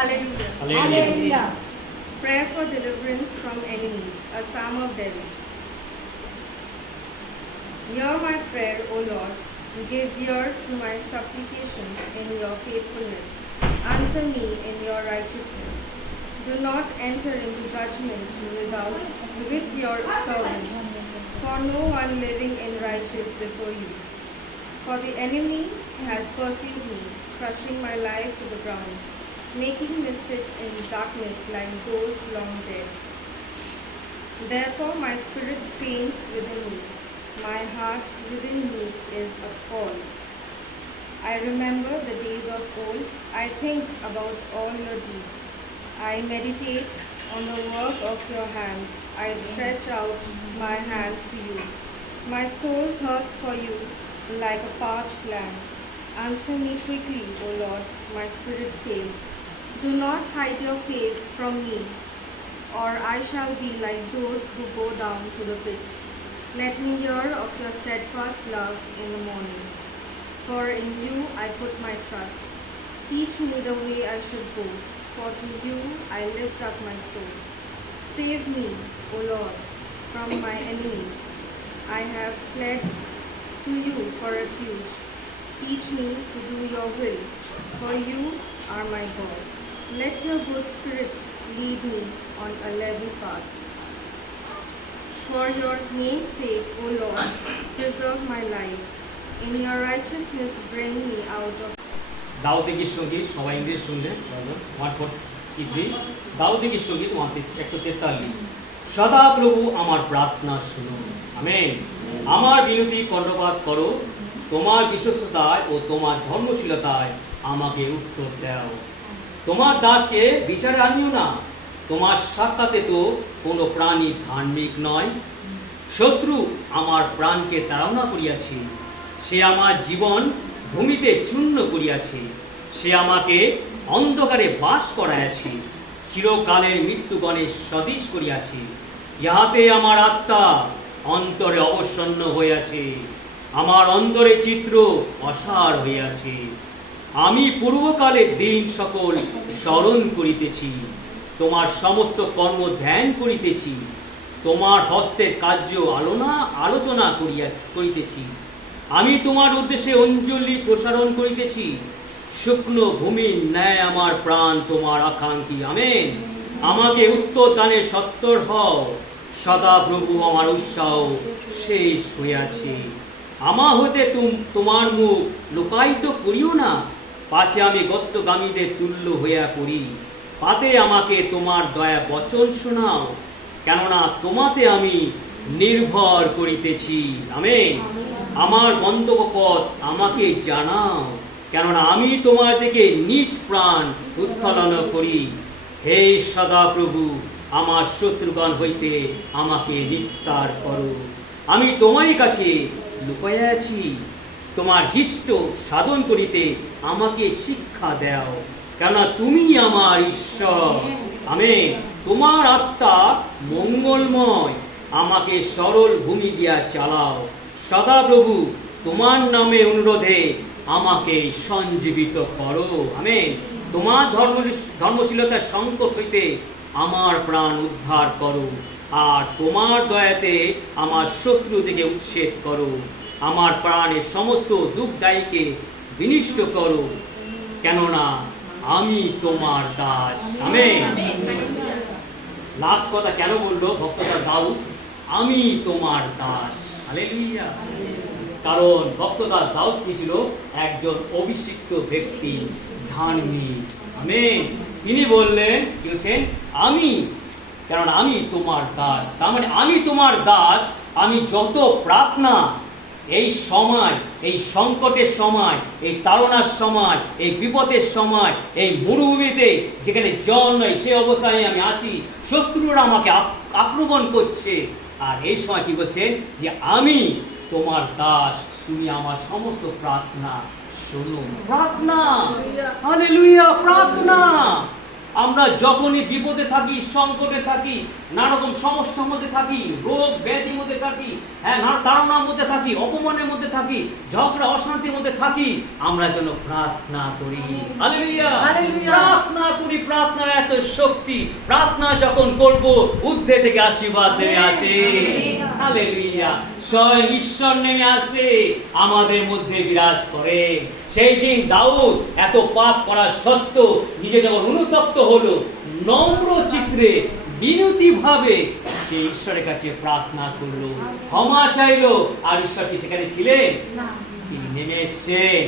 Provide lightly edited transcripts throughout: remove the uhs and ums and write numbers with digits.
Hallelujah. Hallelujah. Prayer for deliverance from enemies. A Psalm of David. Hear my prayer, O Lord. Give ear to my supplications in your faithfulness. Answer me in your righteousness. Do not enter into judgment with your servant, for no one living in righteous before you. For the enemy has pursued me, crushing my life to the ground, making me sit in darkness like those long dead. Therefore my spirit faints within me, my heart within me is appalled. I remember the days of old, I think about all your deeds. I meditate on the work of your hands, I stretch out my hands to you. My soul thirsts for you like a parched land. Answer me quickly, O Lord, my spirit fails. Do not hide your face from me, or I shall be like those who go down to the pit. Let me hear of your steadfast love in the morning, for in you I put my trust. Teach me the way I should go, for to you I lift up my soul. Save me, O Lord, from my enemies. I have fled to you for refuge. Teach me to do your will, for you are my God. Let your good spirit lead me on a level path. For your name's sake, O Lord, preserve my life. In your righteousness bring me out of... দাউদে গীত সঙ্গীত সবাই ইংরেজি শুনলেন 143 দাউদে গীত সঙ্গীত 143 সদা প্রভু আমার প্রার্থনা শুনুন আমেন আমার বিনতি কর্ণপাত করো তোমার বিশ্বস্ততায় ও তোমার ধর্মশীলতায় আমাকে উত্তর দাও তোমার দাসকে বিচারে আনিও না তোমার সাক্ষাতে তো কোনো প্রাণী ধার্মিক নয় শত্রু আমার প্রাণকে তাড়না করিয়াছে সে আমার জীবন ভূমিতে চূর্ণ করিয়াছে সে আমাকে অন্ধকারে বাস করাইয়াছে চিরকালের মৃত্যুগণে সদৃশ করিয়াছে ইহাতে আমার আত্মা অন্তরে অবসন্ন হইয়াছে আমার অন্তরে চিত্র অসার হইয়াছে আমি পূর্বকালের দিন সকল স্মরণ করিতেছি তোমার সমস্ত কর্ম ধ্যান করিতেছি তোমার হস্তের কার্য আলোচনা করিতেছি আমি তোমার উদ্দেশ্যে অঞ্জলি প্রসারণ করিতেছি শুকনো ভূমির ন্যায় আমার প্রাণ তোমার আকাঙ্ক্ষী আমেন আমাকে উত্তর দানে সত্তর হও সদা প্রভু আমার উৎসাহ শেষ হইয়াছে আমার হতে তোমার মুখ লুকায়িত করিও না পাছে আমি গত্যগামীদের তুল্য হইয়া পড়ি পাতে আমাকে তোমার দয়া বচন শোনাও কেননা তোমাতে আমি নির্ভর করিতেছি আমেন আমার গন্তব্য পথ আমাকে জানাও কেননা আমি তোমার দিকে নিজ প্রাণ উত্তোলন করি হে সদা প্রভু আমার শত্রুগণ হইতে আমাকে নিস্তার করো আমি তোমারই কাছে লুকাইয়া আছি তোমার হিষ্ট সাধন করিতে আমাকে শিক্ষা দাও কেননা তুমি আমার ঈশ্বর আমেন তোমার আত্মা মঙ্গলময় আমাকে সরল ভূমি দিয়া চালাও সদা প্রভু তোমার নামে অনুরোধে আমাকে সঞ্জীবিত করো আমেন তোমার ধর্মশীলতার সংকট হইতে আমার প্রাণ উদ্ধার করো আর তোমার দয়াতে আমার শত্রু থেকে উচ্ছেদ করো আমার প্রাণের সমস্ত দুঃখদায়ীকে বিনষ্ট করো কেননা আমি তোমার দাস আমেন লাস্ট কথা কেন বললো ভক্তটা দাউদ আমি তোমার দাস হালেলুয়া কারণ ভক্তদাস দাউদ কি ছিল একজন অভিষিক্ত ব্যক্তি ধার্মিক আমেন তিনি বললেন কি হচ্ছেন আমি কারণ আমি তোমার দাস তার মানে আমি তোমার দাস আমি যত প্রার্থনা এই সময় এই সংকটের সময় এই তাড়নার সময় এই বিপদের সময় এই মরুভূমিতে যেখানে জল নয় সেই অবস্থায় আমি আছি শত্রুরা আমাকে আক্রমণ করছে আর এই সময় কি করছে যে আমি তোমার দাস তুমি আমার সমস্ত প্রার্থনা শোনো প্রার্থনা হালেলুয়া প্রার্থনা আমরা যখনই বিপদে থাকি সংকটে থাকি নানা রকম সমস্যার মধ্যে থাকি রোগ ব্যাধির মধ্যে থাকি তাড়নার মধ্যে থাকি অপমানের মধ্যে থাকি ঝগড়া অশান্তির মধ্যে থাকি আমরা যেন প্রার্থনা করি হালেলুয়া প্রার্থনা করি প্রতি প্রার্থনার এত শক্তি, প্রার্থনা যখন করব ঊর্ধ্বে থেকে আশীর্বাদ নেমে আসে। হালেলুয়া। স্বয়ং ঈশ্বর নেমে আসে, আমাদের মধ্যে বিরাজ করে। সেই দিন দাউদ এত পাপ করা সত্ত্বেও নিজে যখন অনুতপ্ত হলো, নম্র চিত্রে বিনতি ভাবে সে ঈশ্বরের কাছে প্রার্থনা করলো, ক্ষমা চাইলো। আর ঈশ্বর কি সেখানে ছিলেন? তিনি নেমে এসছেন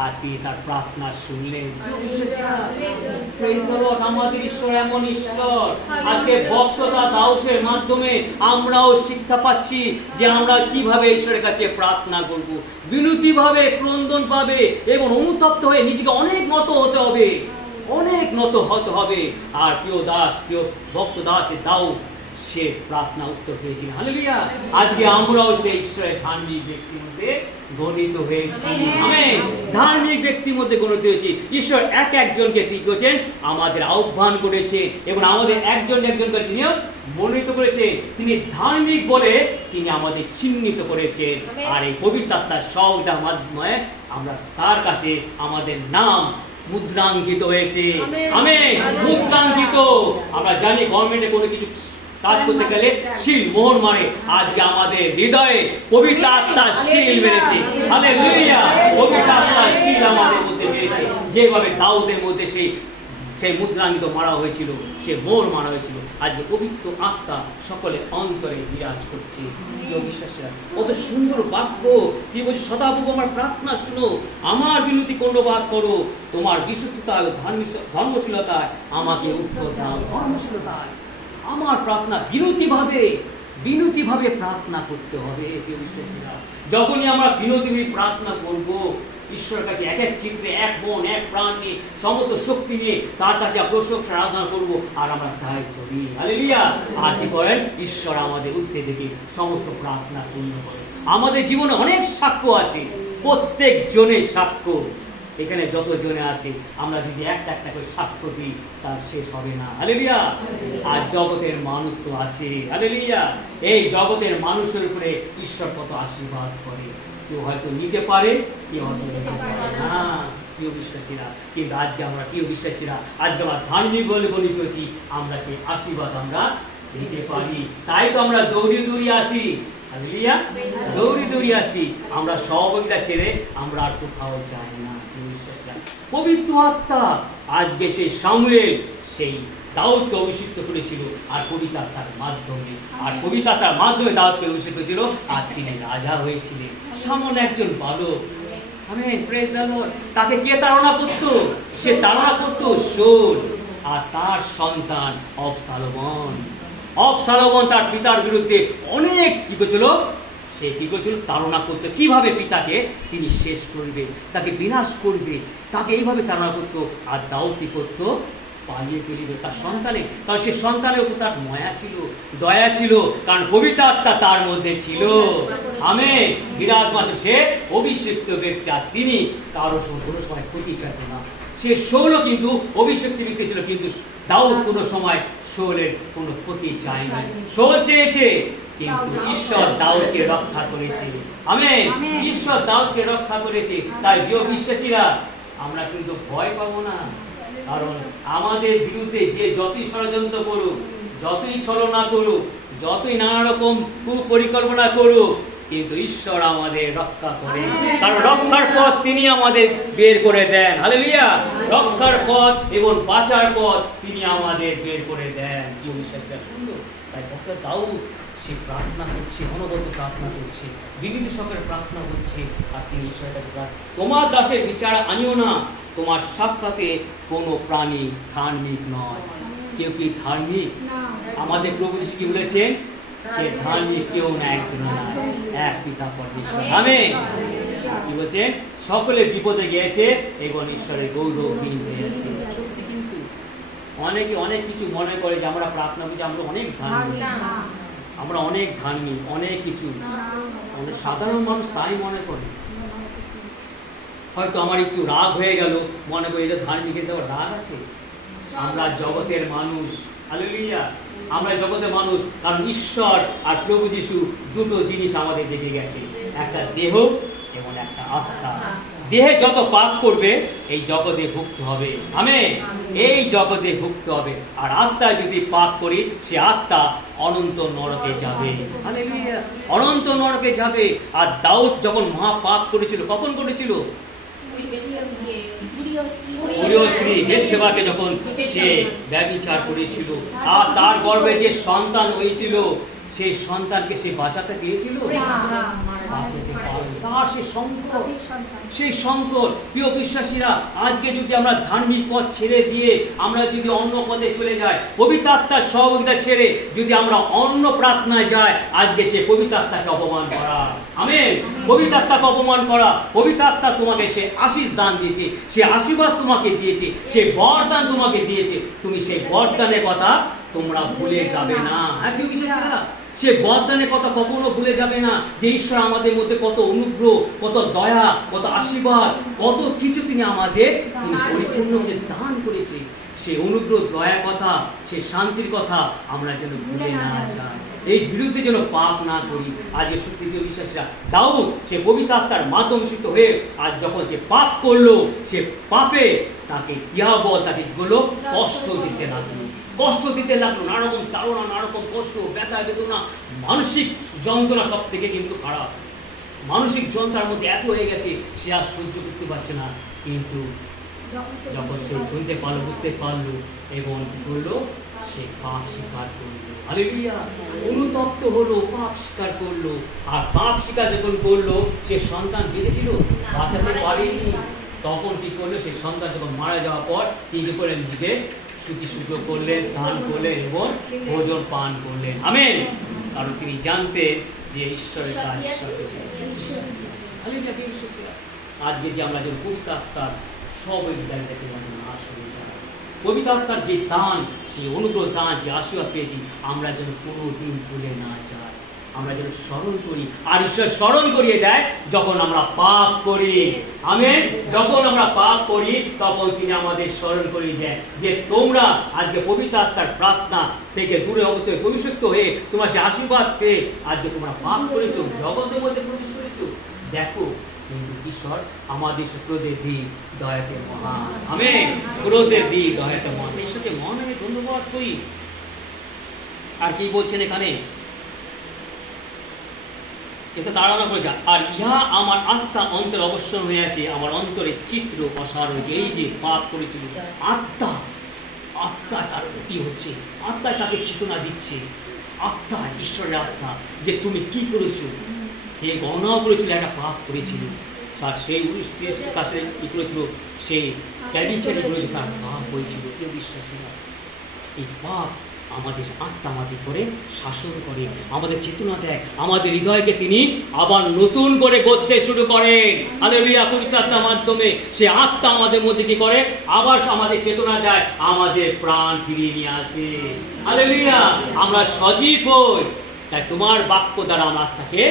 আর তিনি তার প্রার্থনা শুনলেন। Praise the Lord, আমাদের ঈশ্বর এমন ঈশ্বর। আজকে বক্তৃতা দাউসের মাধ্যমে আমরাও শিক্ষা পাচ্ছি যে আমরা কিভাবে ঈশ্বরের কাছে প্রার্থনা করব, বিনতি ভাবে, ক্রন্দন পাবে এবং অনুতপ্ত হয়ে নিজেকে অনেক নত হতে হবে, অনেক নত হতে হবে। আর প্রিয় দাস, প্রিয় ভক্ত দাস দাউদ সে প্রার্থনা উত্তর পেয়েছিলেন। হালেলুয়া। আজকে আমরাও সেই ঈশ্বরের ধার্মিক ব্যক্তির মধ্যে গণিত হয়েছি। আমেন। ধার্মিক ব্যক্তির মধ্যে গণিত হয়েছি। ঈশ্বর এক একজনকে কি করেছেন? আমাদের আহ্বান করেছে এবং আমাদের একজন একজন করে তিনিও মনোনীত করেছেন। তিনি ধার্মিক বলে তিনি আমাদের চিহ্নিত করেছেন। আর এই পবিত্র আত্মার সহযোগিতার মাধ্যমে আমরা তার কাছে আমাদের নাম মুদ্রাঙ্কিত হয়েছে। আমেন। মুদ্রাঙ্কিত। আমরা জানি গভর্নমেন্টে কোনো কিছু কাজ করতে গেলে শিল মোহর মারে। আজকে আমাদের হৃদয়ে পবিত্র আত্মার শিল মেরেছে। হালেলুয়া। পবিত্র আত্মার শিল আমাদের মধ্যে মেরেছে। যেভাবে দাউদের মধ্যে সেই মুদ্রাঙ্কিত মারা হয়েছিল, সে মোহর মারা হয়েছিল, আজকে পবিত্র আত্মা সকলে অন্তরে বিরাজ করছে। প্রিয় বিশ্বাসীরা, কত সুন্দর বাক্য। কি বলছে? সদাপ্রভু আমার প্রার্থনা শুনো, আমার বিনতি কর্ণপাত করো, তোমার বিশ্বস্ততায় ও ধর্মশীলতায় আমাকে উত্তর দাও। ধর্মশীলতায় আমার প্রার্থনা বিনতি ভাবে প্রার্থনা করতে হবে। প্রিয় বিশ্বাসীরা, যখনই আমরা বিনতি প্রার্থনা করব, ঈশ্বরের কাছে এক এক চিত্রে, এক মন, এক প্রাণ নিয়ে, সমস্ত শক্তি নিয়ে তার কাছে প্রশংসা আরাধনা করব, আর আমরা তাই করি। হালেলুয়া। আর কি করেন? ঈশ্বর আমাদের উঠতে থেকে সমস্ত প্রার্থনা পূর্ণ করেন। আমাদের জীবনে অনেক সাক্ষ্য আছে, প্রত্যেক জনের সাক্ষ্য। এখানে যত জনে আছে, আমরা যদি একটা একটা করে সাক্ষ্য দিই, তার শেষ হবে না। হালেলুয়া। আর জগতের মানুষ তো আছে। হালেলুয়া। এই জগতের মানুষের উপরে ঈশ্বর কত আশীর্বাদ করে। কেউ হয়তো নিতে পারে, কেউ হয়তো নিতে পারে না। প্রিয় বিশ্বাসীরা, কিন্তু আজকে আমরা প্রিয় বিশ্বাসীরা, আজকে আমরা ধার্মিক বলে গণিত হয়েছি, আমরা সেই আশীর্বাদ আমরা নিতে পারি। তাই তো আমরা দৌড়িয়ে আসি। হালেলুয়া। দৌড়িয়ে আসি। আমরা সহযোগিতা ছেড়ে আমরা আর কোথাও যাই না। পবিত্র আত্মা আজকে সেই সামুয়েল সেই দাউদকে অভিষিক্ত করেছিল, আর পবিত্র আত্মার মাধ্যমে, দাউদকে অভিষিক্ত করেছিল, আর তিনি রাজা হয়েছিলেন। সামনে একজন বালক। আমেন। Praise the lord. তাকে কে তাড়না করত? সে তাড়না করত শাউল আর তার সন্তান অবসালোমন তার পিতার বিরুদ্ধে অনেক কি করেছিল? সে কি করেছিল? তাড়না করতে। কিভাবে পিতাকে তিনি শেষ করবে, তাকে বিনাশ করবে, তাকে এইভাবে তাড়না করতো। আর দাউদ কি করতো? পালিয়ে পেলিয়ে তার সন্তানে, কারণ সে সন্তানের উপর তার মায়া ছিল, দয়া ছিল, কারণ পবিত্র আত্মা তার মধ্যে ছিল। আমেন। বিরাজমান সে অভিষিক্ত ব্যক্তি, আর তিনি কারো কোনো সময় ক্ষতি চাইত না। সে শাউলও কিন্তু অভিষিক্ত ব্যক্তি ছিল, কিন্তু দাউদ কোনো সময় শাউলের কোনো ক্ষতি চায়নি। শাউল চেয়েছে, কিন্তু ঈশ্বর দাউদকে রক্ষা করেছে। আমেন। ঈশ্বর দাউদকে রক্ষা করেছে। তাই প্রিয় বিশ্বাসীরা, আমরা কিন্তু ভয় পাবো না, কারণ আমাদের বিরুদ্ধে যে যতই ষড়যন্ত্র করুক, যতই ছলনা করুক, যতই নানা রকম কুপরিকল্পনা করুক, কিন্তু ঈশ্বর আমাদের রক্ষা করে। কারণ রক্ষার পথ তিনি আমাদের বের করে দেন। হালেলুয়া। রক্ষার পথ এবং বাঁচার পথ তিনি আমাদের বের করে দেন। কি বিশ্বাসটা সুন্দর। তাই ভক্ত দাউদ সে প্রার্থনা করছে, অনবরত প্রার্থনা করছে, বিনীত সহকারে প্রার্থনা করছে, আর তিনি ঈশ্বরের কাছে তোমার দাসের বিচার আনিও না, তোমার সাক্ষাতে কোনো প্রাণী ধার্মিক নয়। কেউ কি ধার্মিক? আমাদের প্রভু যীশু কি বলেছেন? যে ধার্মিক কেউ না, একজন না, এক পিতা পরমেশ্বর। আমেন। কি বলছেন? সকলে বিপদে গিয়েছে এবং ঈশ্বরের গৌরবহীন হয়ে গেছে। সত্যি। কিন্তু অনেকে অনেক কিছু মনে করে যে আমরা প্রার্থনা করছি, আমরা অনেক ধার্মিক, আমরা অনেক ধার্মিক, অনেক কিছু। সাধারণ মানুষ তাই মনে করে। হয়তো আমার একটু রাগ হয়ে গেল, মনে করি এটা ধার্মিকের দেওয়া রাগ আছে। আমরা জগতের মানুষ। হালেলুয়া। আমরা জগতের মানুষ, কারণ ঈশ্বর আর প্রভু যীশু দুটো জিনিস আমাদের দেখে গেছে, একটা দেহ এবং একটা আত্মা। দেহে যত পাপ করবে এই জগতে ভুগতে হবে। আমেন। এই জগতে ভুগতে হবে। আর আত্মা যদি পাপ করি সে আত্মা অনন্ত নরকে যাবে। হালেলুয়া। অনন্ত নরকে যাবে। আর দাউদ যখন মহা পাপ করেছিল, কখন করেছিল? প্রিয় স্ত্রী বেশবাকে যখন সে ব্যভিচার করেছিল, আর তার গর্ভে যে সন্তান হয়েছিল সেই সন্তানকে সে বাঁচাতে পেরেছিল? বাঁচাতে পারেনি। তার সেই সংকট। প্রিয় বিশ্বাসীরা, আজকে যদি আমরা ধার্মিক পথ ছেড়ে দিয়ে আমরা যদি অন্য পথে চলে যাই, পবিত্র আত্মার সহযোগিতা ছেড়ে যদি আমরা অন্য প্রার্থনায় যাই, আজকে সে পবিত্র আত্মাকে অপমান করা। আমেন। পবিত্র আত্মাকে অপমান করা। পবিত্র আত্মা তোমাকে সে আশীষ দান দিয়েছে, সে আশীর্বাদ তোমাকে দিয়েছে, সে বরদান তোমাকে দিয়েছে। তুমি সেই বরদানের কথা তোমরা ভুলে যাবে না। হ্যাঁ প্রিয় বিশ্বাসীরা, সে বরদানের কথা কখনো ভুলে যাবে না, যে ঈশ্বর আমাদের মধ্যে কত অনুগ্রহ, কত দয়া, কত আশীর্বাদ, কত কিছু তিনি আমাদের পরিপূর্ণ যে দান করেছে। সে অনুগ্রহ, দয়া কথা, সে শান্তির কথা আমরা যেন ভুলে না যাই, এই বিরুদ্ধে যেন পাপ না করি। আজ সত্যি প্রিয় বিশ্বাসীরা, দাউদ সে পবিত্র আত্মার মাধ্যমসিত হয়ে আজ যখন সে পাপ করলো, সে পাপে তাকে দিয়াবল তাকে গুলো কষ্ট দিতে লাগলো, নানা রকম তাড়না, নানা রকম কষ্ট, ব্যথা, বেদনা, মানসিক যন্ত্রণা সব থেকে কিন্তু খারাপ। মানসিক যন্ত্রণার মধ্যে এত হয়ে গেছে সে আর সহ্য করতে পারছে না। কিন্তু যখন সে শুনতে পারলো, বুঝতে পারলো এবং কি করলো, সে পাপ স্বীকার করলো। হালেলুয়া। অনুতপ্ত হলো, পাপ স্বীকার করলো। আর পাপ স্বীকার যখন করলো, সে সন্তান বেঁচেছিল, বাঁচাতে পারেনি। তখন কি করলো, সেই সন্তান যখন মারা যাওয়ার পর তিনি কি করলেন, নিজে শুদ্ধ করলেন, স্নান করলেন এবং ভোজন পান করলেন। আমেন। কারণ তিনি জানতেন যে ঈশ্বরের কাজ আজকে যে আমরা যে পবিত্র আত্মার সব ওই বিদায়টাকে নাশ হয়ে যায়, পবিত্র আত্মার যে দান, সেই অনুগ্রহ দান, যে আশীর্বাদ পেয়েছি, আমরা যেন কোনোদিন ভুলে না যাই, আমরা যেন স্মরণ করি। আর ঈশ্বর স্মরণ করিয়ে দেয় যখন আমরা পাপ করি। আমেন। যখন আমরা পাপ করি তখন তিনি আমাদের স্মরণ করিয়ে দেয় যে তোমরা আজকে পবিত্র আত্মার প্রার্থনা থেকে দূরে অবস্থ পরিশুদ্ধ হয়ে তোমার সে আশীর্বাদ পেয়ে আজকে তোমরা পাপ করেছো, জগতের মধ্যে প্রবেশ করেছো। দেখো, কিন্তু ঈশ্বর আমাদের ক্রোধের দিক দয়াতে মহান। আমেন। ক্রোধের দিক দয়াতে মহান। ঈশ্বরকে মহান আমি ধন্যবাদ করি। আর কি বলছেন এখানে, এটা তাড়না করেছে। আর ইহা আমার আত্মা অন্তর অবশ্যই হয়ে আছে, আমার অন্তরে চিত্র অসার হয়েছে। এই যে পাপ করেছিল, আত্মা তার কি হচ্ছে, আত্মায় তাকে চেতনা দিচ্ছে। আত্মা, ঈশ্বরের আত্মা, যে তুমি কি করেছো। সে গণনাও করেছিল, একটা পাপ করেছিল, আর সেই কাছে কি করেছিল, সে ব্যভিচারী করেছিল, তার পাপ হয়েছিল। কেউ বিশ্বাসী না। এই পাপ আমাদের আত্মা আমাদের করে শাসন করে, আমাদের চেতনা দেয়, আমাদের হৃদয়কে তিনি আবার নতুন করে গড়তে শুরু করেন। হালেলুয়া। পবিত্র আত্মার মাধ্যমে সে আত্মা আমাদের মধ্যে কি করে, আবার আমাদের চেতনা দেয়, আমাদের প্রাণ ফিরিয়ে নিয়ে আসে। হালেলুয়া। আমরা সজীব হই। তাই তোমার বাক্য দ্বারা আমার আত্মাকে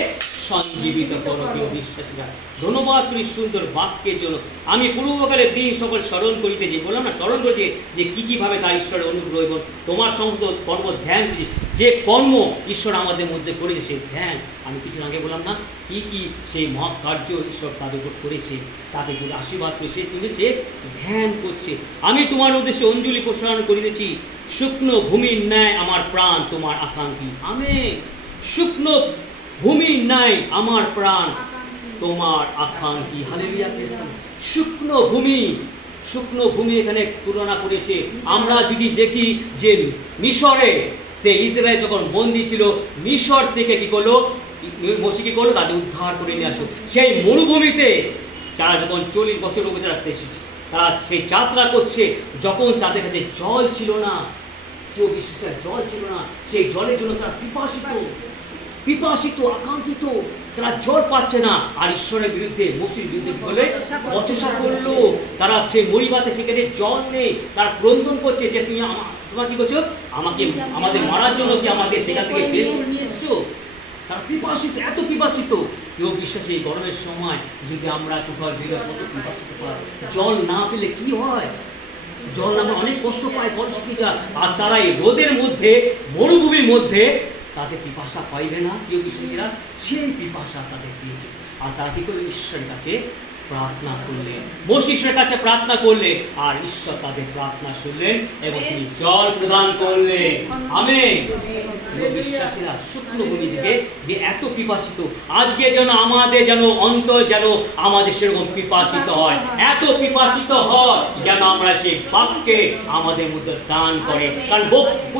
সঞ্জীবিত করো। প্রিয় বিশ্বাসীরা, ধন্যবাদ করি সুন্দর বাক্যের জন্য। আমি পূর্বকালের দিন সকল স্মরণ করিতেছি, বললাম না, স্মরণ করছে যে কি কিভাবে তার ঈশ্বরের অনুগ্রহ এবং তোমার সমস্ত কর্ম ধ্যান, যে কর্ম ঈশ্বর আমাদের মধ্যে করেছে সেই ধ্যান। আমি কিছু আগে বললাম না, কি কি সেই মহৎ কার্য ঈশ্বর তাদের উপর করেছে, তাকে যদি আশীর্বাদ করে সে তুমি সে ধ্যান করছে। আমি তোমার উদ্দেশ্যে অঞ্জলি প্রসারণ করিতেছি, শুকনো ভূমির ন্যায় আমার প্রাণ তোমার আকাঙ্ক্ষী। আমেন। শুকনো ভূমির ন্যায় আমার প্রাণ তোমার আকাঙ্ক্ষী। হালেলুয়া। শুকনো ভূমি এখানে তুলনা করেছে। আমরা যদি দেখি যে মিশরে সে ইসরায়েল যখন বন্দী ছিল, মিশর থেকে কি করলো, মোশে কি করলো, তাদের উদ্ধার করে নিয়ে আসলো। সেই মরুভূমিতে যারা যখন 40 বছর উপচারাতে এসেছে, তারা সেই যাত্রা করছে, যখন তাদের কাছে জল ছিল না, কেউ বিশ্বাসের জল ছিল না, সেই জলের জন্য তারা পিপাসিত, আকাঙ্ক্ষিত, তারা জল পাচ্ছে না। আর ঈশ্বরের বিরুদ্ধে, মোশির বিরুদ্ধে বলে বচসা করলো। তারা সেই মরিবাতে সেখানে জল নেই, তারা ক্রন্দন করছে যে তুমি তোমার কি করছো, আমাদের মারার জন্য কি আমাদের সেখান থেকে বের করে নিয়ে এসছো। তারা পিপাসিত, এত পিপাসিত। কেউ বিশ্বাসী এই গরমের সময় যদি আমরা কোথাও বেরো, কত পিপাসিত পাই। জল না পেলে কি হয়, জল আমরা অনেক কষ্ট পাই, জল শুকিয়ে যায়। আর তারা এই রোদের মধ্যে, মরুভূমির মধ্যে তাদের পিপাসা পাইবে না। প্রিয় বিশ্বাসীরা, সেই পিপাসা তাদের পেয়েছে। আর তারা কি করে ঈশ্বরের কাছে প্রার্থনা করলেন, বসে ঈশ্বরের কাছে প্রার্থনা করলে, আর ঈশ্বর তাদের প্রার্থনা শুনলেন এবং তিনি জল প্রদান করলেন। আমেন। বিশ্বাসীরা শুকনো ভূমি থেকে যে এত পিপাসিত, আজকে যেন আমাদের যেন অন্তর যেন আমাদের সেরকম পিপাসিত হয়, এত পিপাসিত হয় যেন আমরা সেই বাক্যে আমাদের মধ্যে দান করে, কারণ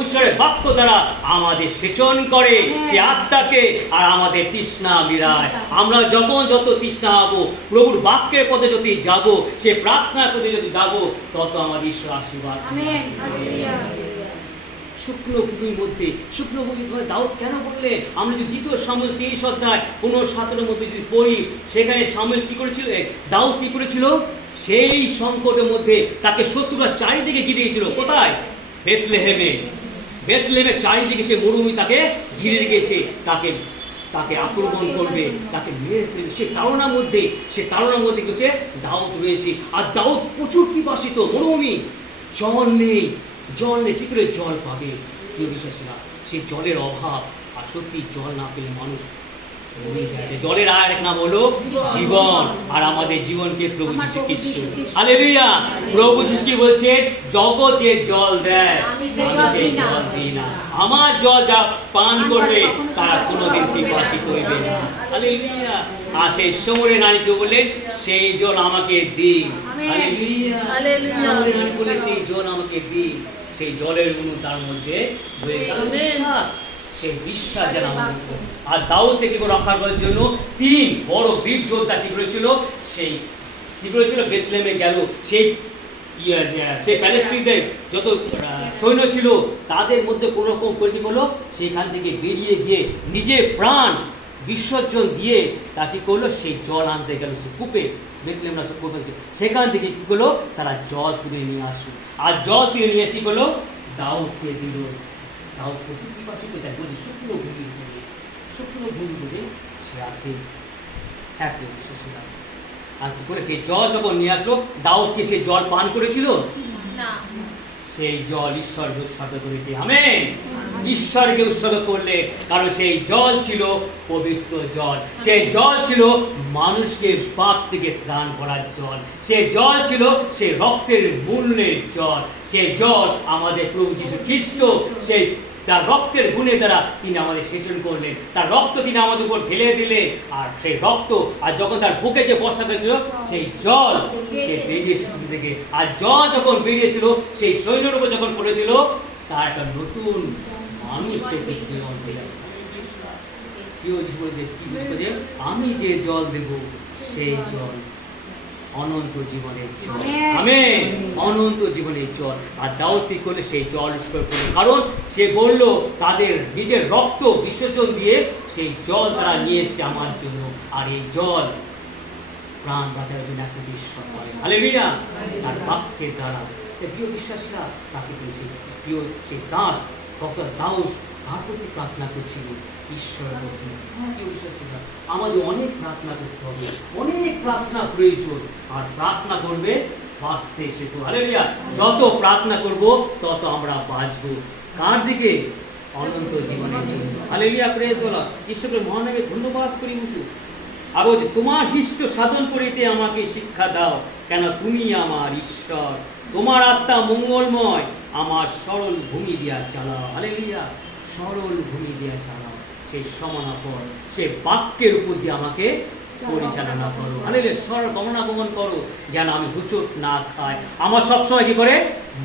ঈশ্বরের বাক্য দ্বারা আমাদের সেচন করে সে আত্মাকে, আর আমাদের তৃষ্ণা মিলায়। আমরা যখন যত তৃষ্ণা হবো, প্রভুর বাক্যের পথে যদি যাব, সে প্রার্থনার পথে যদি যাব, তত আমাদের ঈশ্বর আশীর্বাদ। শুকনো ভূমির মধ্যে, শুকনো ভূমির মধ্যে দাউদ কেন বললে? আমরা যদি 2 শামুয়েল 23 অধ্যায় 15-17 মধ্যে যদি পড়ি, সেখানে শামুয়েল কি করেছিল, দাউদ কি করেছিল? সেই সংকটের মধ্যে তাকে শত্রুরা চারিদিকে ঘিরে দিয়েছিল। কোথায়? বেথলেহেমে। বেথলেহেমের চারিদিকে সে মরুভূমি তাকে ঘিরে রেখেছে, তাকে আক্রমণ করবে, তাকে মেরে ফেলবে। সে তাড়নার মধ্যে কি হচ্ছে? দাউদ রয়েছে। আর দাউদ প্রচুর পিপাসিত, মরুভূমি, জল নেই, কি করে জল পাবে? প্রিয় বিশ্বাসীরা, সেই জলের অভাব, আর সত্যি জল না পেলে মানুষ মরে যায়। জলের আর এক নাম হলো জীবন, আর আমাদের জীবনকে প্রভু যীশু খ্রিস্ট। হালেলুয়া। প্রভু যীশু কি বলছেন? জগতে জল দেয়, আমি সেই জল দিই না। আমার জল যা পান করবে তারা কোনোদিন পিপাসিত হইবে না। হালেলুয়া। আর সেই সমরে নারীকে বললেন, সেই জল আমাকে দিন। হালেলুয়া। সমরে নারী বলে, সেই জল আমাকে দিন। সেই জলের গুণ তার মধ্যে রয়ে গেল। বিশ্বাস, সেই বিশ্বাস যেন আমাদের। আর দাউদ থেকে রক্ষা করার জন্য 3 বড় বীর যোদ্ধা কি করেছিল? সেই কি করেছিল? বেথলেহেমে গেল। সেই প্যালেস্টাইনদের যত সৈন্য ছিল, তাদের মধ্যে কোনো রকম করে কি করলো? সেখান থেকে বেরিয়ে গিয়ে নিজের প্রাণ বিসর্জন দিয়ে তা কি করলো? সেই জল আনতে গেল সে কূপে, বেথলেহেম না, সেখান থেকে কি করলো? তারা জল তুলে নিয়ে আসলো। আর জল তুলে নিয়ে এসে কি করলো? দাউদকে দিল। দাউদ প্রচুর পিপাসিত, তাই বলছি শুকনো ভূমি সে আছে। হ্যাঁ প্রিয় বিশ্বাসীরা, আর কি করে সেই জল যখন নিয়ে আসলো, দাউদ কি সেই জল পান করেছিল? না। সেই জল ঈশ্বরকে উৎসর্গ করেছে। আমেন। ঈশ্বরকে উৎসর্গ করলে, কারণ সেই জল ছিল পবিত্র জল, সেই জল ছিল মানুষকে পাপ থেকে ত্রাণ করার জল, সেই জল ছিল সেই রক্তের মূল্যের জল, সেই জল আমাদের প্রভু যীশু খ্রিস্ট, সেই তার রক্তের গুণে দ্বারা তিনি আমাদের সেচন করলেন, তার রক্ত তিনি আমাদের উপর ঢেলে দিলে, আর সেই রক্ত, আর যখন তার বুকে যে বর্ষা হয়েছিল, সেই জল সে বেরিয়েছিল থেকে, আর জল যখন বেরিয়েছিল, সেই সৈন্যের উপর যখন পড়েছিল, তার একটা নতুন মানুষকে আমি যে জল দেব, সেই জল অনন্ত জীবনের জল। আমেন। অনন্ত জীবনের জল। আর দাউদ কি করলে? সেই জল উৎসর্গ করলো, কারণ সে বলল তাদের নিজের রক্ত বিসর্জন দিয়ে সেই জল তারা নিয়ে এসেছে আমার জন্য, আর এই জল প্রাণ বাঁচানোর জন্য একটা ঈশ্বর করে। হালেলুয়া। তার বাক্যের দ্বারা প্রিয় বিশ্বাসীরা, তাকে বলছে প্রিয় সেই দাস ডক্টর দাউদ তার প্রতি প্রার্থনা করছিল ঈশ্বরের প্রতি। প্রিয় বিশ্বাসীরা, আমাদের অনেক প্রার্থনা করতে হবে, অনেক প্রার্থনা প্রয়োজন, আর প্রার্থনা করবে বাঁচতে শেখো। হালেলুয়া। যত প্রার্থনা করব তত আমরা বাঁচবো। কার দিকে? অনন্ত জীবনের জন্য। হালেলুয়া। প্রেজ বলা ঈশ্বরের মহানামে ধন্যবাদ করি মুসু। আর বলছে, তোমার হিষ্ট সাধন করিতে আমাকে শিক্ষা দাও, কেন তুমি আমার ঈশ্বর। তোমার আত্মা মঙ্গলময়, আমার সরল ভূমি দিয়া চালাও। হালেলুয়া। সরল ভূমি দিয়া চালাও। সেই সমানাপর, সে বাক্যের উপর দিয়ে আমাকে পরিচালনা করো। হালেলুয়া। সরল গমনাগমন করো, যেন আমি হুচট না খাই, আমার সবসময় কি করে?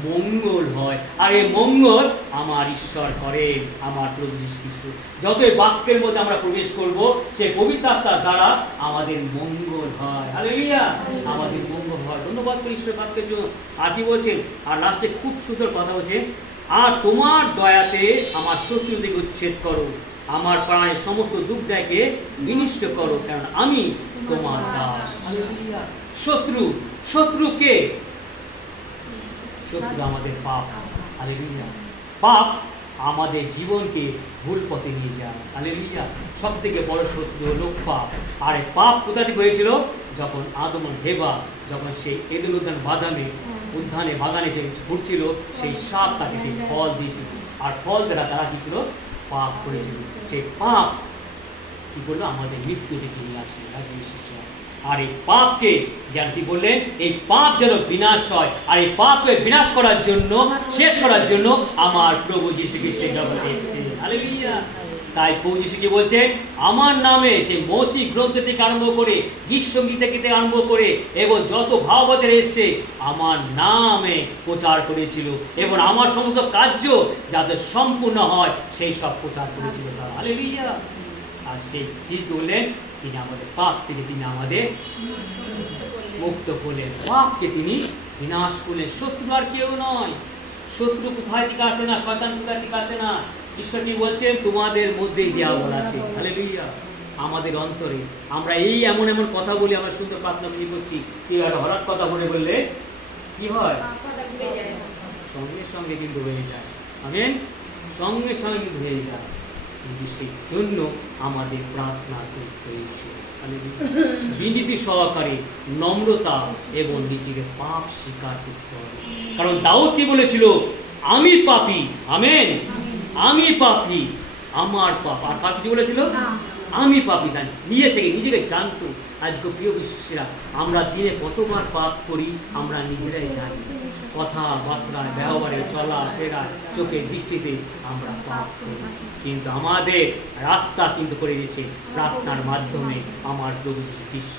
মঙ্গল হয়। আর এই মঙ্গল আমার ঈশ্বর করে, আমার প্রভু যীশু খ্রিস্ট। যতই বাক্যের মধ্যে আমরা প্রবেশ করব, সেই পবিত্র আত্মার দ্বারা আমাদের মঙ্গল হয়। হালেলুয়া। আমাদের মঙ্গল হয়। ধন্যবাদ করি ঈশ্বরের বাক্যের জন্য। আর কি বলছেন? আর লাস্টে খুব সুন্দর কথা হচ্ছে, আর তোমার দয়াতে আমার শত্রুদিকে উচ্ছেদ করো, আমার প্রাণের সমস্ত দুঃখদায়কে বিনিষ্ট করো, কারণ আমি তোমার দাস। শত্রু কে? শত্রু আমাদের পাপ। হালেলুয়া। পাপ আমাদের জীবনকে ভুল পথে নিয়ে যায়। হালেলুয়া। সব থেকে বড় শত্রু হলো পাপ। আর এই পাপ কোথা থেকে হয়েছিল? যখন আদম ও হেবা, যখন সেই এদেন উদ্যানে বাগানে সে ঘুরছিল, সেই সাপ তাকে সেই ফল দিয়েছিল, আর ফল দ্বারা তারা কি ছিল? পাপ করেছিল। সেই পাপ কি করলো? আমাদের মৃত্যু ডেকে নিয়ে আসলো। আর এই পাপকে যেন কি বললেন, এই পাপ যেন বিনাশ হয়, আর এই পাপকে বিনাশ করার জন্য, শেষ করার জন্য আমার প্রভু যীশু খ্রিস্ট জগতে এসেছেন। হালেলুয়া। তাই প্রভু যীশু কি বলছেন, আমার নামে সেই মৌখিক গ্রন্থ থেকে আরম্ভ করে, গীত সঙ্গীত থেকে আরম্ভ করে এবং যত ভাগবতের এসছে আমার নামে প্রচার করেছিল, এবং আমার সমস্ত কার্য যাতে সম্পূর্ণ হয় সেই সব প্রচার করেছিল তারা। হালেলুয়া। আর সেই চিজ বললেন, তিনি আমাদের পাপ থেকে তিনি আমাদের মুক্ত করলেন, পাপকে তিনি বিনাশ করলেন। শত্রু আর কেউ নয়, শত্রু কোথায় থেকে আসে না, শয়তান কোথায় থেকে আসে না। ঈশ্বর কি বলছেন, তোমাদের মধ্যেই দিয়াবল আছে। হালেলুয়া। আমাদের অন্তরে আমরা এই এমন এমন কথা বলি, আমরা সুন্দর প্রার্থনা কি করছি, কি একটা হঠাৎ কথা বলে বললে কি হয়, সঙ্গে সঙ্গে কিন্তু হয়ে যায়। আমেন। সঙ্গে সঙ্গে কিন্তু হয়ে যায়। কিন্তু সেই জন্য আমাদের প্রার্থনা করতে হয়েছে বিনীতি সহকারে, নম্রতা এবং নিজেকে পাপ স্বীকার করতে হবে। কারণ দাউদ কি বলেছিল, আমি পাপী। আমেন। আমি পাপী, আমার পাপ। আর কার কিছু বলেছিল, আমি পাপী। তাই নিজেকে জানতো। আজকে প্রিয় বিশ্বাসীরা, আমরা দিনে কতবার পাপ করি আমরা নিজেরাই জানি। কথাবার্তায়, ব্যবহারে, চলা ফেরা, চোখের দৃষ্টিতে আমরা পাপ করি, কিন্তু আমাদের রাস্তা কিন্তু করে দিয়েছে প্রার্থনার মাধ্যমে আমার প্রভু যীশু খ্রিস্ট।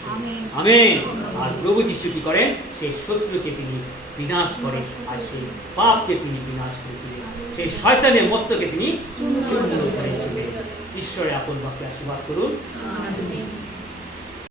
আমেন। আর প্রভু যীশু কি করেন, সেই শত্রুকে তিনি বিনাশ করে, আর সেই পাপকে তিনি বিনাশ করেছিলেন, সেই শয়তানের মস্তকে তিনি চূর্ণ করেছিলেন। ঈশ্বরের আপন বাক্যে আশীর্বাদ করুন।